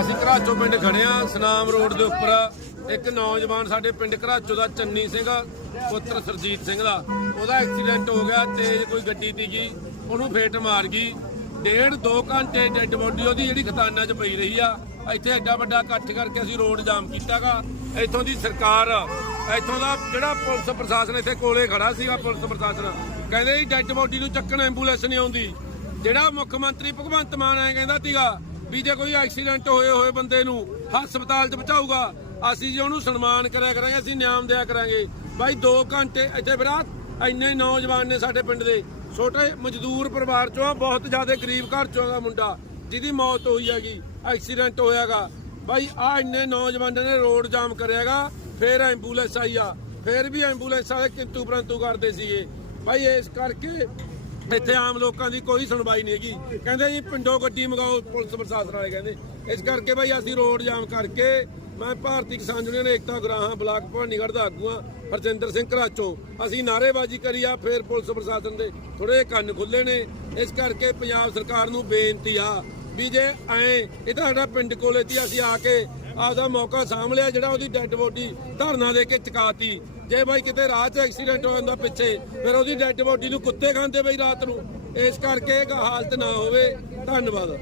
ਅਸੀਂ ਘਰਾਚੋ ਪਿੰਡ ਖੜਿਆ ਆਮ ਰੋਡ ਦੇ ਉੱਪਰ ਇੱਕ ਨੌਜਵਾਨ ਸਾਡੇ ਪਿੰਡ ਘਰਾਚੋ ਦਾ ਚੰਨੀ ਸਿੰਘ ਪੁੱਤਰ ਸਰਜੀਤ ਸਿੰਘ ਦਾ। ਉਹਦਾ ਐਕਸੀਡੈਂਟ ਹੋ ਗਿਆ, ਤੇਜ਼ ਕੋਈ ਗੱਡੀ ਤੀਗੀ ਉਹਨੂੰ ਫੇਟ ਮਾਰ ਗਈ। ਡੇਢ ਦੋ ਘੰਟੇ ਡੈੱਡ ਬੋਡੀ ਉਹਦੀ ਜਿਹੜੀ ਖਤਾਨਾਂ 'ਚ ਪਈ ਰਹੀ ਆ। ਇੱਥੇ ਐਡਾ ਵੱਡਾ ਇਕੱਠ ਕਰਕੇ ਅਸੀਂ ਰੋਡ ਜਾਮ ਕੀਤਾਗਾ। ਇੱਥੋਂ ਦੀ ਸਰਕਾਰ, ਇੱਥੋਂ ਦਾ ਜਿਹੜਾ ਪੁਲਿਸ ਪ੍ਰਸ਼ਾਸਨ ਇੱਥੇ ਕੋਲੇ ਖੜਾ ਸੀਗਾ, ਪੁਲਿਸ ਪ੍ਰਸ਼ਾਸਨ। ਕਹਿੰਦੇ ਜੀ, ਡੈੱਡ ਬੋਡੀ ਨੂੰ ਚੱਕਣ ਐਂਬੂਲੈਂਸ ਨਹੀਂ ਆਉਂਦੀ। ਜਿਹੜਾ ਮੁੱਖ ਮੰਤਰੀ ਭਗਵੰਤ ਮਾਨ ਆਏ ਕਹਿੰਦਾ ਸੀਗਾ ਵੀ ਜੇ ਕੋਈ ਐਕਸੀਡੈਂਟ ਹੋਏ ਹੋਏ ਬੰਦੇ ਨੂੰ ਹਸਪਤਾਲ 'ਚ ਪਹੁੰਚਾਊਗਾ, ਅਸੀਂ ਜੇ ਉਹਨੂੰ ਸਨਮਾਨ ਕਰਿਆ ਕਰਾਂਗੇ, ਅਸੀਂ ਨਿਆਮ ਦਿਆ ਕਰਾਂਗੇ। ਬਾਈ 2 ਘੰਟੇ ਇੱਥੇ ਵਿਰਾਟ ਇੰਨੇ ਨੌਜਵਾਨ ਨੇ ਸਾਡੇ ਪਿੰਡ ਦੇ। ਛੋਟੇ ਮਜ਼ਦੂਰ ਪਰਿਵਾਰ ਚੋਂ ਬਹੁਤ ਜ਼ਿਆਦਾ ਗਰੀਬ ਘਰ ਚੋਂ ਦਾ ਮੁੰਡਾ, ਜਿਹਦੀ ਮੌਤ ਹੋਈ ਹੈਗੀ, ਐਕਸੀਡੈਂਟ ਹੋਇਆਗਾ ਬਾਈ, ਆ ਇੰਨੇ ਨੌਜਵਾਨਾਂ ਨੇ ਰੋਡ ਜਾਮ ਕਰਿਆਗਾ ਫੇਰ ਐਂਬੂਲੈਂਸ ਆਈ ਆ। ਫੇਰ ਵੀ ਐਂਬੂਲੈਂਸ ਵਾਲੇ ਕਿੰਤੂ ਪ੍ਰੰਤੂ ਕਰਦੇ ਸੀਗੇ। ਬਾਈ, ਇਸ ਕਰਕੇ ਇੱਥੇ ਆਮ ਲੋਕਾਂ ਦੀ ਕੋਈ ਸੁਣਵਾਈ ਨਹੀਂ ਹੈਗੀ। ਕਹਿੰਦੇ ਜੀ, ਪਿੰਡੋਂ ਗੱਡੀ ਮੰਗਾਓ, ਪੁਲਿਸ ਪ੍ਰਸ਼ਾਸਨ ਵਾਲੇ ਕਹਿੰਦੇ। ਇਸ ਕਰਕੇ ਬਾਈ ਅਸੀਂ ਰੋਡ ਜਾਮ ਕਰਕੇ, ਮੈਂ ਭਾਰਤੀ ਕਿਸਾਨ ਯੂਨੀਅਨ, ਏਕਤਾ, ਗੁਰਾਹਾਂ, ਬਲਾਕ ਭਵਾਨੀਗੜ੍ਹ ਦਾ ਆਗੂ ਆਗੂਆਂ ਹਰਜਿੰਦਰ ਸਿੰਘ ਘਰਾਚੋ। ਅਸੀਂ ਨਾਅਰੇਬਾਜ਼ੀ ਕਰੀ ਆ, ਫਿਰ ਪੁਲਿਸ ਪ੍ਰਸ਼ਾਸਨ ਦੇ ਥੋੜੇ ਕੰਨ ਖੁੱਲੇ ਨੇ। ਇਸ ਕਰਕੇ ਪੰਜਾਬ ਸਰਕਾਰ ਨੂੰ ਬੇਨਤੀ ਆ ਵੀ ਜੇ ਐ ਇਹ ਤਾਂ ਸਾਡਾ ਪਿੰਡ ਕੋਲੇ ਤੀ ਅਸੀਂ ਆ ਕੇ ਆਪਦਾ ਮੌਕਾ ਸਾਂਭ ਲਿਆ, ਜਿਹੜਾ ਉਹਦੀ ਡੈੱਡ ਬੋਡੀ ਧਰਨਾ ਦੇ ਕੇ ਚਕਾਤੀ। ਜੇ ਬਾਈ ਕਿਤੇ ਰਾਹ 'ਚ ਐਕਸੀਡੈਂਟ ਹੋ ਜਾਂਦਾ ਪਿੱਛੇ, ਫਿਰ ਉਹਦੀ ਡੈੱਡ ਬੋਡੀ ਨੂੰ ਕੁੱਤੇ ਖਾਂਦੇ ਬਈ ਰਾਤ ਨੂੰ। ਇਸ ਕਰਕੇ ਇਹ ਹਾਲਤ ਨਾ ਹੋਵੇ। ਧੰਨਵਾਦ।